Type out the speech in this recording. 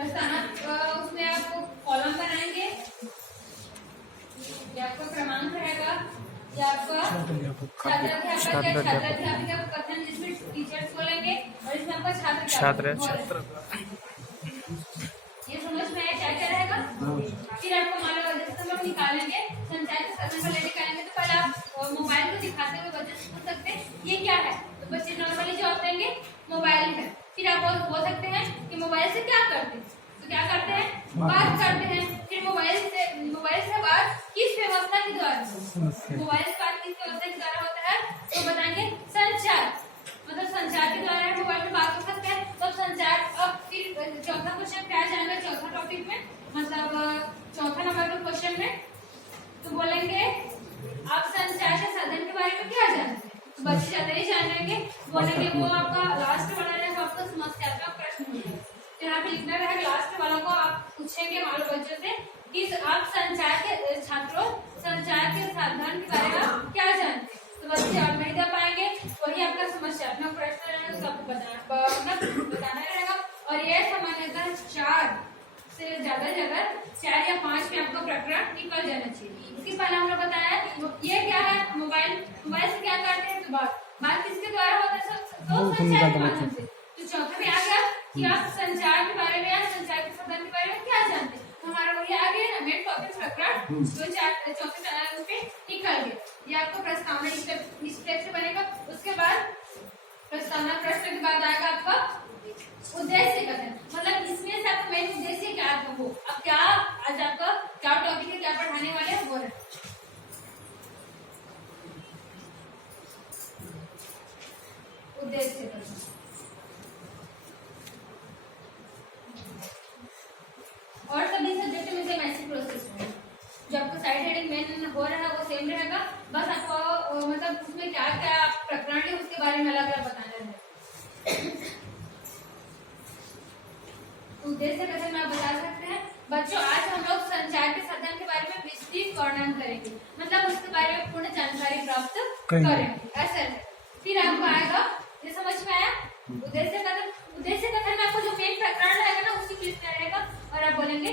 प्रस्तावना उसमें आप कॉलम बनाएंगे, ये आपका क्रमांक रहेगा, ये आपका छात्राध्यापिका कथन जिसमें टीचर्स बोलेंगे और इसमें आपका छात्र। ये समझ में आया क्या क्या रहेगा? फिर आपको मान लो जैसे हम लोग निकालेंगे संचार के साधन को निकालेंगे तो पहले आप मोबाइल को दिखाते हुए बच्चे से पूछ सकते हैं ये क्या है, तो बच्चे नॉर्मली जवाब देंगे मोबाइल है। फिर आप बोल सकते हैं कि मोबाइल से क्या करते हैं, तो क्या करते हैं, बात करते हैं। फिर मोबाइल से बात किस व्यवस्था के द्वारा, मोबाइल से बात किस व्यवस्था के द्वारा होता है, तो बताएंगे संचार, मतलब संचार के द्वारा मोबाइल में बात हो सकते हैं। तो संचार। अब फिर चौथा क्वेश्चन क्या जाएगा, चौथा टॉपिक में मतलब चौथा नंबर के क्वेश्चन में तो बोलेंगे आप संचार के साधन के बारे में क्या जानते हैं, तो बच्चे ज्यादा ही जान लेंगे, बोलेंगे वो आपका लास्ट वाला रहेगा, आपका समस्यात्मक प्रश्न होगा। तो यहाँ पे लिखना रहेगा लास्ट वाला को आप पूछेंगे मान लो बच्चों से कि आप संचार के छात्रों संचार के साधन के बारे में क्या जानते हैं, तो बच्चे और नहीं दे पाएंगे, वही आपका समस्यात्मक प्रश्न रहेगा, उसको आपको बताना रहेगा। और ये सामान्यतः 4 से ज्यादा 4 या 5 में आपका प्रकरण निकल जाना चाहिए। इसके पहले हम लोग बताया ये क्या है, मोबाइल से क्या करते हैं, तो बात किसके द्वारा होता है, तो संचार के माध्यम से। तो चौथे में आ गया कि आप संचार के बारे में या संचार के साधन के बारे में क्या जानते हैं, तो हमारा वही आ गया ना मेन टॉपिक प्रकरण जो चौथे चैनल पे निकल गया। ये आपको प्रस्तावना इस टाइप से बनेगा। उसके बाद प्रस्तावना प्रश्न के बाद आएगा आपका उद्देश्य कथन, मतलब इसमें से आपका मेन उद्देश्य क्या है, वो अब क्या आज आपका क्या टॉपिक है, क्या पढ़ाने वाले हैं वो है उद्देश्य कथन। और सभी सब्जेक्ट में सेम ऐसी प्रोसेस है, जो आपको साइड हेडिंग मेन हो रहा है वो सेम रहेगा, बस आपको मतलब उसमें क्या क्या प्रकरण है उसके बारे में अलग अलग बताना है। उद्देश्य कथन में आप बता सकते हैं बच्चों आज हम लोग संचार के साधन के बारे में विस्तृत वर्णन करेंगे, मतलब उसके बारे में पूर्ण जानकारी प्राप्त करेंगे, ऐसा है। फिर आपको आएगा, ये समझ में आया उद्देश्य कथन में आपको जो मेन प्रकरण रहेगा ना उसी में रहेगा और आप बोलेंगे